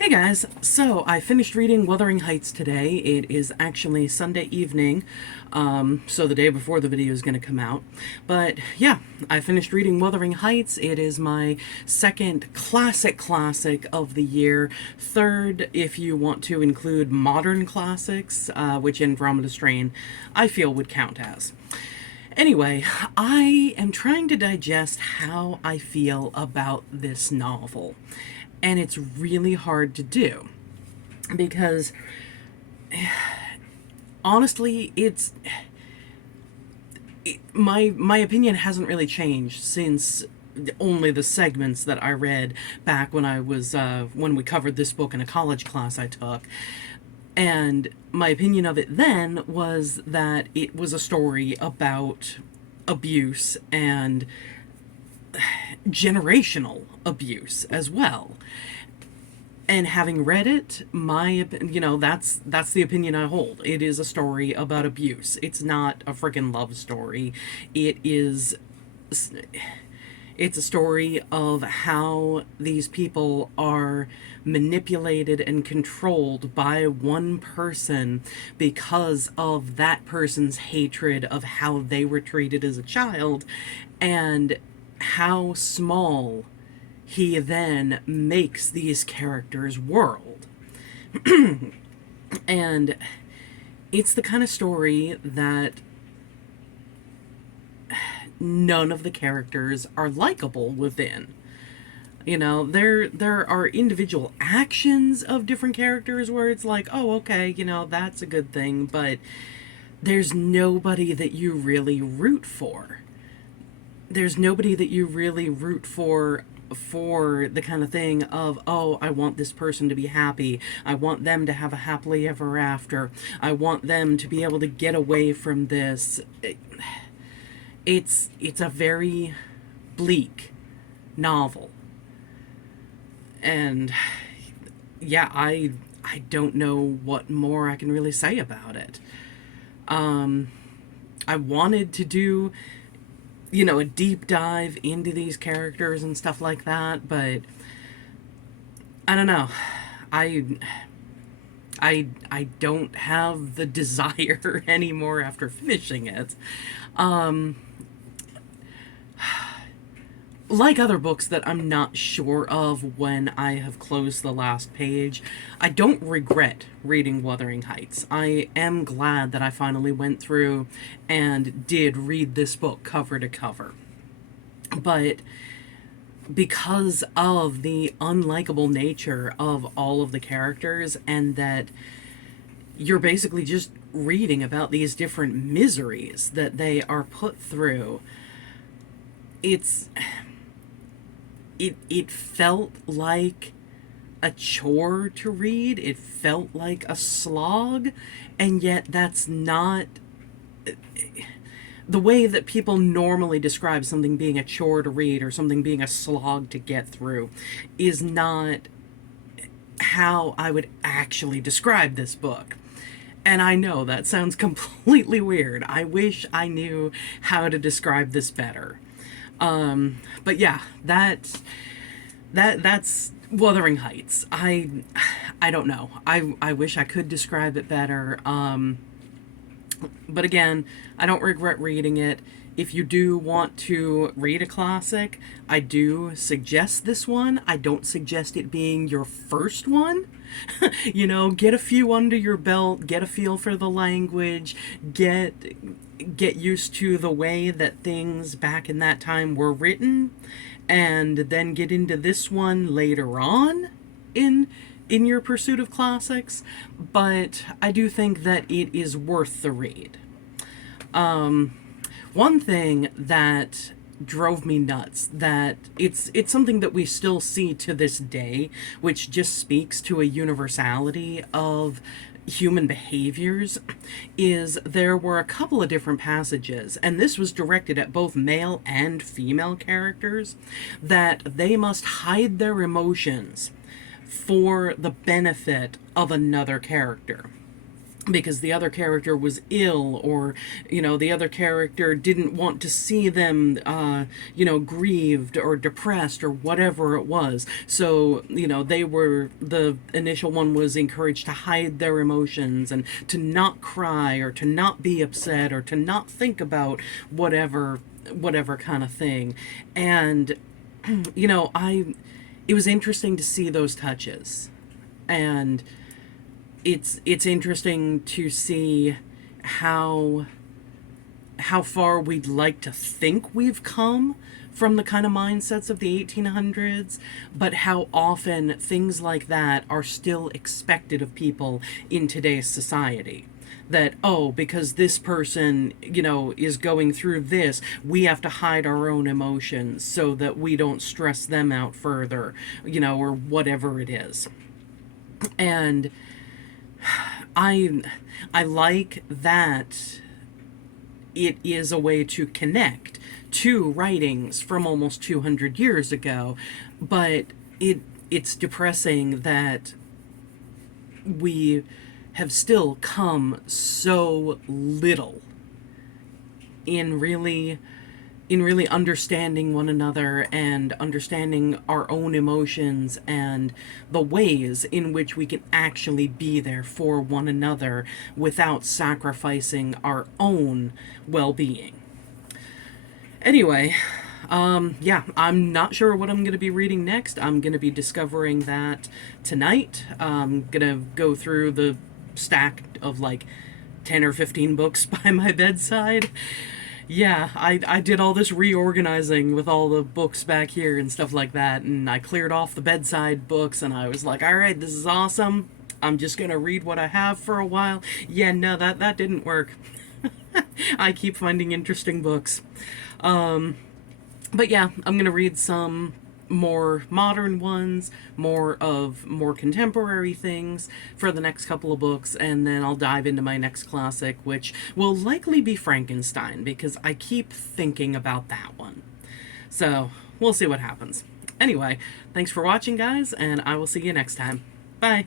Hey guys, so I finished reading Wuthering Heights today. It is actually Sunday evening, so the day before the video is going to come out. But yeah, I finished reading Wuthering Heights. It is my second classic of the year. Third, if you want to include modern classics, which Andromeda Strain I feel would count as. Anyway, I am trying to digest how I feel about this novel. And it's really hard to do because honestly, my opinion hasn't really changed since only the segments that I read back when I was when we covered this book in a college class I took. And my opinion of it then was that it was a story about abuse and generational abuse as well. And having read it, that's the opinion I hold. It is a story about abuse. It's not a freaking love story. It's a story of how these people are manipulated and controlled by one person because of that person's hatred of how they were treated as a child, and how small he then makes these characters' world. And it's the kind of story that none of the characters are likable within. There are individual actions of different characters where it's like, oh, okay, that's a good thing, but there's nobody that you really root for. There's nobody that you really root for the kind of thing of, oh, I want this person to be happy. I want them to have a happily ever after. I want them to be able to get away from this. It's a very bleak novel. And yeah, I don't know what more I can really say about it. I wanted to do a deep dive into these characters and stuff like that, but I don't know. I don't have the desire anymore after finishing it. Like other books that I'm not sure of when I have closed the last page, I don't regret reading Wuthering Heights. I am glad that I finally went through and did read this book cover to cover. But because of the unlikable nature of all of the characters, and that you're basically just reading about these different miseries that they are put through, it felt like a chore to read. It felt like a slog, and yet that's not the way that people normally describe something being a chore to read or something being a slog to get through is not how I would actually describe this book. And I know that sounds completely weird. I wish I knew how to describe this better. But yeah, that's Wuthering Heights. I don't know. I wish I could describe it better. But again, I don't regret reading it. If you do want to read a classic, I do suggest this one. I don't suggest it being your first one. Get a few under your belt, get a feel for the language, get used to the way that things back in that time were written, and then get into this one later on in your pursuit of classics. But I do think that it is worth the read. One thing that drove me nuts, that it's something that we still see to this day, which just speaks to a universality of human behaviors, is there were a couple of different passages, and this was directed at both male and female characters, that they must hide their emotions for the benefit of another character. because the other character was ill, or the other character didn't want to see them grieved or depressed or whatever it was. So the initial one was encouraged to hide their emotions and to not cry or to not be upset or to not think about whatever kind of thing. And I it was interesting to see those touches. And it's interesting to see how far we'd like to think we've come from the kind of mindsets of the 1800s, but how often things like that are still expected of people in today's society. That, oh, because this person, is going through this, we have to hide our own emotions so that we don't stress them out further, or whatever it is. And I like that it is a way to connect to writings from almost 200 years ago, but it's depressing that we have still come so little in really understanding one another and understanding our own emotions and the ways in which we can actually be there for one another without sacrificing our own well-being. Anyway, yeah, I'm not sure what I'm going to be reading next. I'm going to be discovering that tonight. I'm going to go through the stack of like 10 or 15 books by my bedside. Yeah, I did all this reorganizing with all the books back here and stuff like that, and I cleared off the bedside books, and I was like, alright, this is awesome. I'm just gonna read what I have for a while. Yeah, no, that didn't work. I keep finding interesting books. But yeah, I'm gonna read some more modern ones, more contemporary things for the next couple of books, and then I'll dive into my next classic, which will likely be Frankenstein, because I keep thinking about that one. So, we'll see what happens. Anyway, thanks for watching, guys, and I will see you next time. Bye!